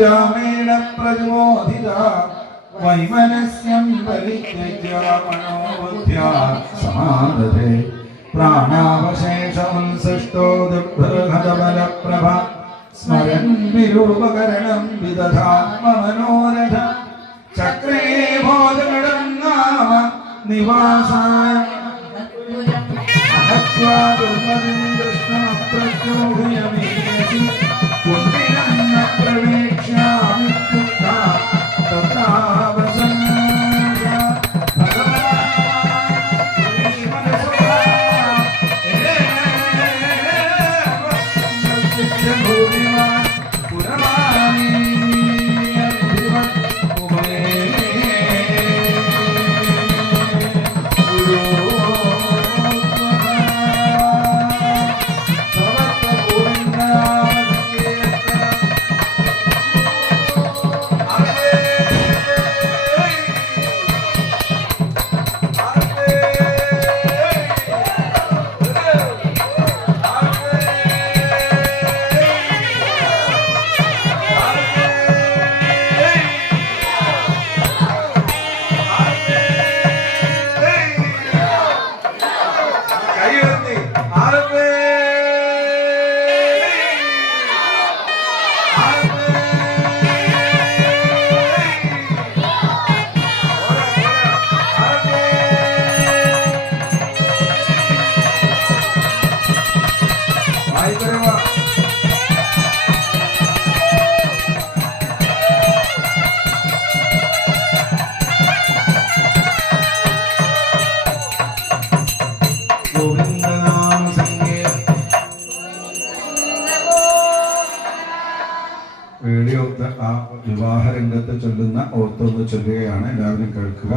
രാമേണ പ്രചോദിത. വൈമനസ്യം പരിത്യജ്യ മനോബുദ്ധ്യാ സമാദതേ പ്രാണാവശേഷമുത്സൃഷ്ടോ ദുർബലഹതബലപ്രഭ സ്മരൻ വിരൂപകരണം വിദധാത്മമനോരഥ. ചക്രേ ഭോജഗടം നാമ നിവാസായ. ദുർമതിം പുണ്യം Can hold me radio ആ വിവാഹ ചൊല്ലുന്ന ഓർത്തൊന്ന് ചൊല്ലുകയാണ്. എല്ലാവരും കേൾക്കുക.